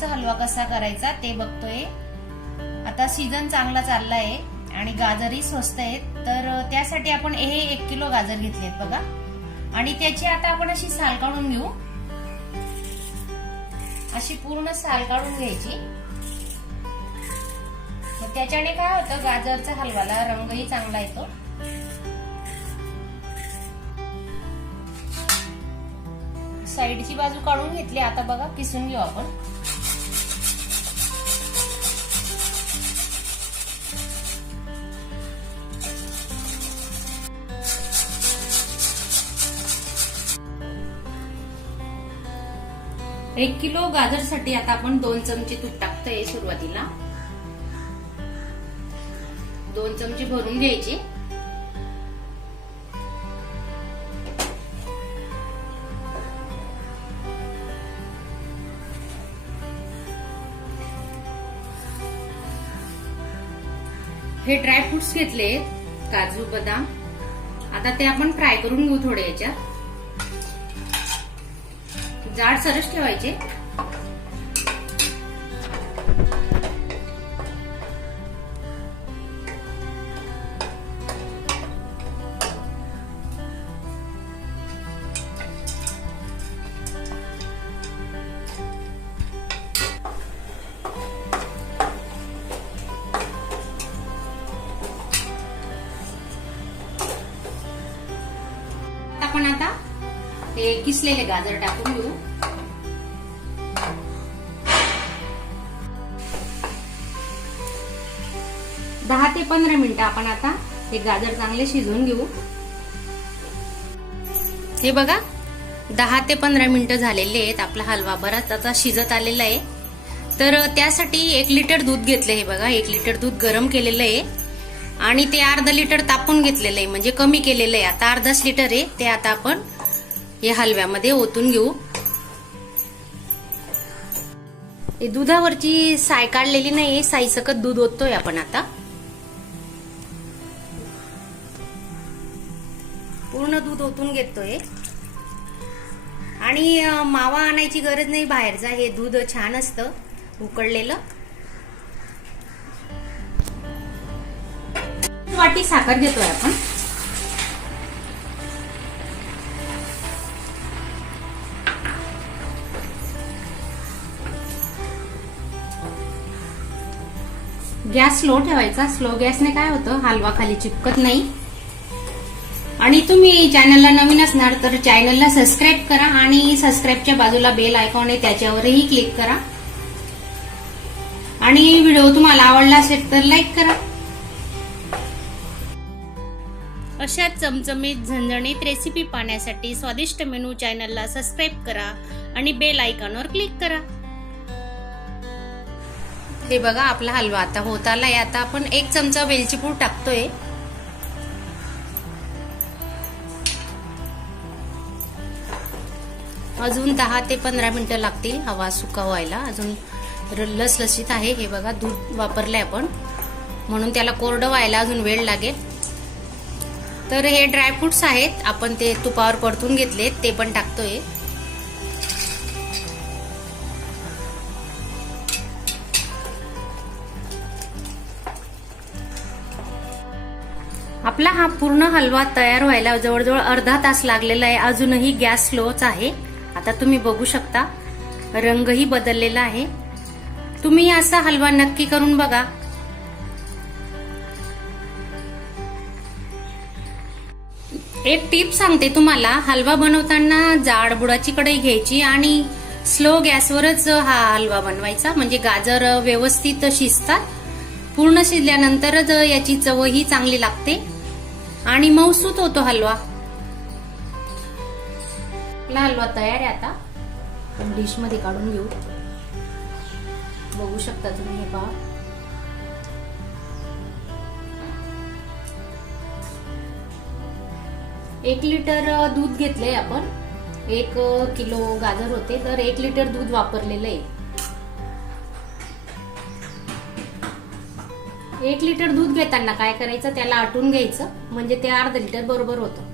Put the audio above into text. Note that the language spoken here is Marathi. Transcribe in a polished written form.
गाजरचा हलवा कसा करायचा ते बघतोय। आता सीझन चांगला चाललाय आणि गाजरही स्वस्त आहेत, तर त्यासाठी आपण हे 1 किलो गाजर घेतलेत बघा। आणि त्याची आता आपण अशी साल काढून घेऊ, अशी पूर्ण साल काढून घ्यायची। मग त्याच्याने काय होतं, गाजरच्या हलव्याला रंगही चांगला येतो। साईडची बाजू काढून घेतली, आता बघा किसून घेऊ आपण। एक किलो गाजरसाठी आता आपण 2 चमचे तूप टाकतोय सुरुवातीला। 2 चमचे भरून घ्यायचे। हे ड्रायफ्रुट्स घेतले, काजू बदाम, आता ते आपण फ्राय करून घेऊ थोडे याच्यात। जाड सरस ठेवायचे। आपण आता हे किसलेले गाजर टाकून घेऊ। दहा ते 15 मिनिटं आपण आता हे गाजर चांगले शिजवून घेऊ। हे बघा 10 ते 15 मिनिटं झालेले आहेत, आपला हलवा बराच आता शिजत आलेला आहे। तर त्यासाठी 1 लिटर दूध घेतले, हे बघा 1 लिटर दूध गरम केलेलं आहे आणि ते अर्धा लिटर तापून घेतलेलं आहे, म्हणजे कमी केलेलं आहे। आता अर्धाच लिटर आहे, ते आता आपण या हलव्यामध्ये ओतून घेऊ। हे दुधावरची साय काढलेली नाही, साई सकट दूध ओततोय आपण आता। पूर्ण दूध ओतून घेतोय आणि मावा आणायची गरज नाही बाहेरचा, हे दूध छान असतं उकळलेलं। वाटी साखर घेतोय आपण। गॅस स्लो ठेवायचा, स्लो गॅसने काय होतं, हलवा खाली चिपकत नाही। आणि तुम्ही चॅनलला नवीन असणार तर चॅनलला सबस्क्राईब करा आणि सबस्क्राईबच्या बाजूला बेल आयकॉन आहे त्याच्यावरही क्लिक करा। आणि व्हिडिओ तुम्हाला आवडला असेल तर लाईक करा। अशा चमचमीत झणझणीत रेसिपी पाहण्यासाठी स्वादिष्ट मेनू चॅनलला सबस्क्राईब करा आणि बेल आयकॉनवर क्लिक करा। हे बघा आपला हलवा आता होत आलाय। आता आपण 1 चमचा वेलची पूड टाकतोय। अजून 10 ते 15 मिनिटं लागतील हवा सुका व्हायला, अजून लसलसीत आहे। हे बघा दूध वापरलंय आपण, म्हणून त्याला कोरडं व्हायला अजून वेळ लागेल। तर हे ड्रायफ्रुट्स आहेत, आपण ते तुपावर परतून घेतलेत, ते पण टाकतोय। आपला हा पूर्ण हलवा तयार व्हायला जवळजवळ अर्धा तास लागलेला आहे, अजूनही गॅस स्लोच आहे। आता तुम्ही बघू शकता रंगही बदललेला आहे। तुम्ही असा हलवा नक्की करून बघा। एक टिप सांगते तुम्हाला, हलवा बनवताना जाड बुडाची कढई घ्यायची आणि स्लो गॅसवरच हा हलवा बनवायचा, म्हणजे गाजर व्यवस्थित शिजतात। पूर्ण शिजल्यानंतरच याची चवही चांगली लागते आणि मऊसूत होतो हलवा। आपला हलवा तयार आहे, आता आपण डिश मध्ये काढून घेऊ। बघू शकता तुम्ही, हे पहा 1 लिटर दूध घेतलंय आपण। 1 किलो गाजर होते तर 1 लिटर दूध वापरलेलं आहे। 1 लिटर दूध घेताना काय करायचं, त्याला आटून घ्यायचं, म्हणजे ते अर्धा लिटर बरोबर होतं।